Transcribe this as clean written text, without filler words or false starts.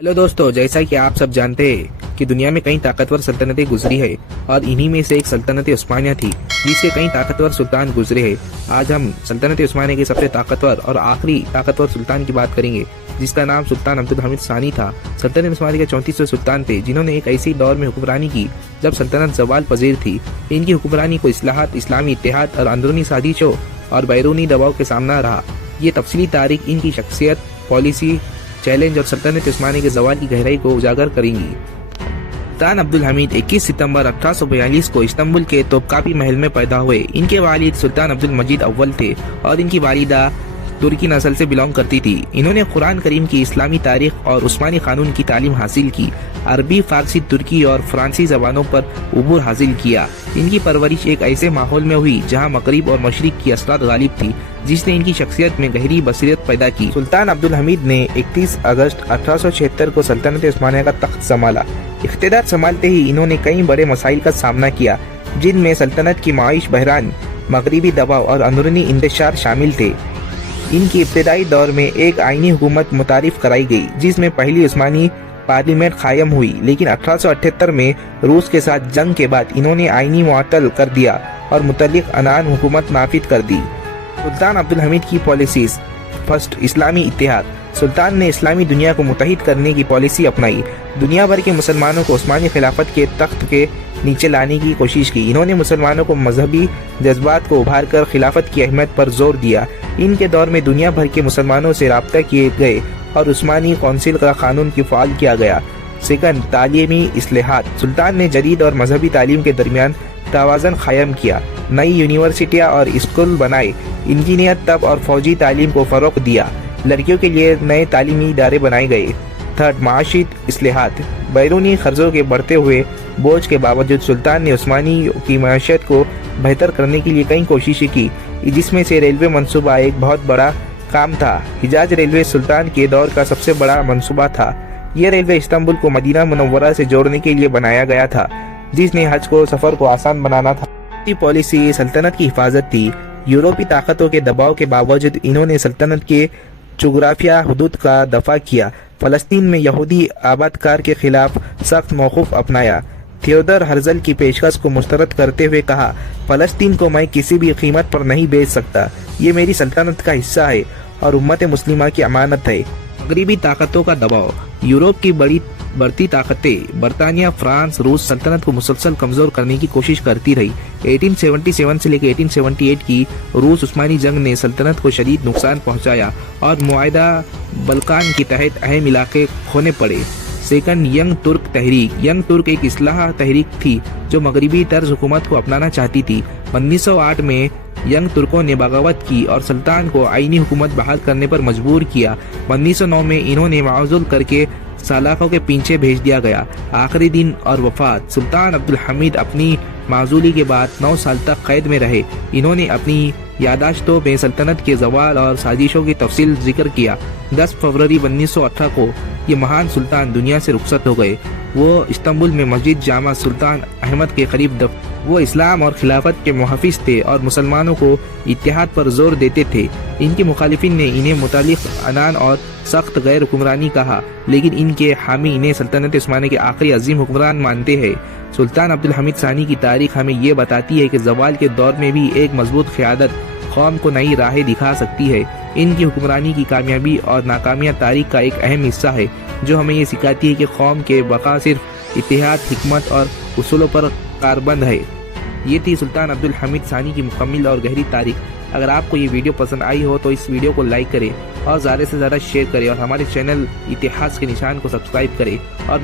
Hello दोस्तों, जैसा कि आप सब जानते हैं कि दुनिया में कई ताकतवर सल्तनतें गुजरी है और इन्हीं में से एक सल्तनत उस्मानिया थी जिसके कई ताकतवर सुल्तान गुजरे हैं। आज हम सल्तनत उस्मानिया के सबसे ताकतवर और आखिरी ताकतवर सुल्तान की बात करेंगे जिसका नाम सुल्तान अब्दुल हमीद सानी था। सल्तनत उस्मानिया के 34 सुल्तान थे जिन्होंने एक ऐसी दौर में हुक्मरानी की जब सल्तनत जवाल पजीर थी। इनकी हुक्मरानी को इस्लाहात, इस्लामी इत्तेहाद और अंदरूनी साजिशों और बैरूनी दबाव के सामना रहा। ये तफसीली तारीख इनकी शख्सियत, पॉलिसी, चैलेंज और सल्तनत उस्मानिया के ज़वाल की गहराई को उजागर करेंगी। सुल्तान अब्दुल हमीद 21 सितंबर 1842 को इस्तांबुल के तोपकापी महल में पैदा हुए। इनके वालिद सुल्तान अब्दुल मजीद अव्वल थे और इनकी वालिदा तुर्की नस्ल से बिलोंग करती थी। इन्होंने कुरान करीम की, इस्लामी तारीख और उस्मानी कानून की तालीम हासिल की। अरबी, फारसी, तुर्की और फ्रांसी ज़बानों पर उबूर हासिल किया। इनकी परवरिश एक ऐसे माहौल में हुई जहाँ मगरिब और मशरिक की असरात गालिब थी जिसने इनकी शख्सियत में गहरी बसीरत पैदा की। सुल्तान अब्दुल हमीद ने 31 अगस्त 1876 को सल्तनत उस्मानिया का तख्त संभाला। इख्तियार संभालते ही इन्होंने कई बड़े मसाइल का सामना किया जिनमें सल्तनत की माइश बहरान, मगरिबी दबाव और अंदरूनी इंतशार शामिल थे। इनकी इब्तदाई दौर में एक आईनी हुकूमत मुतारिफ कराई गई जिसमें पहली उस्मानी पार्लियामेंट कायम हुई, लेकिन 1878 में रूस के साथ जंग के बाद इन्होंने आईनी मुअत्तल कर दिया और मुतल्लिक अनान हुकूमत नाफिज कर दी। सुल्तान अब्दुल हमीद की पॉलिसीज। फर्स्ट, इस्लामी इत्तेहाद। सुल्तान ने इस्लामी दुनिया को मुत्तहिद करने की पॉलिसी अपनाई। दुनिया भर के मुसलमानों को उस्मानी खिलाफत के तख्त के नीचे लाने की कोशिश की। इन्होंने मुसलमानों को मजहबी जज्बात को उभार कर खिलाफत की अहमियत पर जोर दिया। इनके दौर में दुनिया भर के मुसलमानों से राब्ता किए गए और उस्मानी कौंसिल का कानून की फ़ाल किया गया। सेकंड, तालीमी इस्लाहात। सुल्तान ने जदीद और मजहबी तालीम के दरमियान तवाज़ुन कायम किया। नई यूनिवर्सिटियाँ और स्कूल बनाए। इंजीनियर, तब और फौजी तालीम को फ़रोग़ दिया। लड़कियों के लिए नए तालीमी इदारे बनाए गए। थर्ड, माशी इस्लाहात। बैरूनी खर्चों के बढ़ते हुए बोझ के बावजूद सुल्तान ने उस्मानी की मईशत को बेहतर करने के लिए कई कोशिशें की, जिसमें से रेलवे मंसूबा एक बहुत बड़ा काम था। हिजाज रेलवे सुल्तान के दौर का सबसे बड़ा मंसूबा था। यह रेलवे इस्तांबुल को मदीना मुनव्वरा से जोड़ने के लिए बनाया गया था, जिसने हज को सफ़र को आसान बनाना था। पॉलिसी सल्तनत की हिफाजत थी। यूरोपी ताकतों के दबाव के बावजूद इन्होंने सल्तनत के जुग्राफिया हुदूद का दफा किया। फ़लस्तीन में यहूदी आबादकार के खिलाफ सख्त मौक़िफ़ अपनाया। थियोडर हर्ज़ल की पेशकश को मुस्तरद करते हुए कहा, फ़लस्तीन को मैं किसी भी कीमत पर नहीं बेच सकता। ये मेरी सल्तनत का हिस्सा है और उम्मत मुस्लिमा की अमानत है। मगरिबी ताकतों का दबाव। यूरोप की बढ़ती ताकतें बरतानिया, फ्रांस, रूस सल्तनत को मुसलसल कमज़ोर करने की कोशिश करती रही। 1877 से लेकर 1878 की रूस उस्मानी जंग ने सल्तनत को शदीद नुकसान पहुंचाया और मुआहदा बल्कान के तहत अहम इलाके खोने पड़े। सेकंड, यंग तुर्क तहरीक। यंग तुर्क एक इस्लाह तहरीक थी जो मगरिबी तर्ज हुकूमत को अपनाना चाहती थी। 1908 में यंग तुर्कों ने बगावत की और सुल्तान को आईनी हुकूमत बहाल करने पर मजबूर किया। 1909 में इन्होंने माज़ूल करके सलाखों के पीछे भेज दिया गया। आखिरी दिन और वफात। सुल्तान अब्दुल हमीद अपनी माजूली के बाद 9 साल तक कैद में रहे। इन्होंने अपनी यादाश्तों में सल्तनत के ज़वाल और साजिशों की तफसील जिक्र किया। 10 फरवरी 1918 को ये महान सुल्तान दुनिया से रुखसत हो गए। वो इस्तांबुल में मस्जिद जामा सुल्तान अहमद के करीब वो इस्लाम और खिलाफत के मुहाफिज थे और मुसलमानों को इत्तेहाद पर जोर देते थे। इनके मुखालिफिन ने इन्हें मुतालिक अनान और सख्त गैर हुक्मरानी कहा, लेकिन इनके हामी इन्हें सल्तनत उस्मानिया के आखिरी अजीम हुक्मरान मानते हैं। सुल्तान अब्दुल हमीद सानी की तारीख हमें ये बताती है कि ज़वाल के दौर में भी एक मजबूत क़यादत कौम को नई राहें दिखा सकती है। इनकी हुक्मरानी की कामयाबी और नाकामियाँ तारीख का एक अहम हिस्सा है जो हमें ये सिखाती है कि कौम के बका सिर्फ इत्तेहाद, हिकमत और उसूलों पर कारबंद है। ये थी सुल्तान अब्दुल हमीद सानी की मुकम्मल और गहरी तारीख। अगर आपको ये वीडियो पसंद आई हो तो इस वीडियो को लाइक करें और ज़्यादा से ज़्यादा शेयर करें और हमारे चैनल इतिहास के निशान को सब्सक्राइब करें और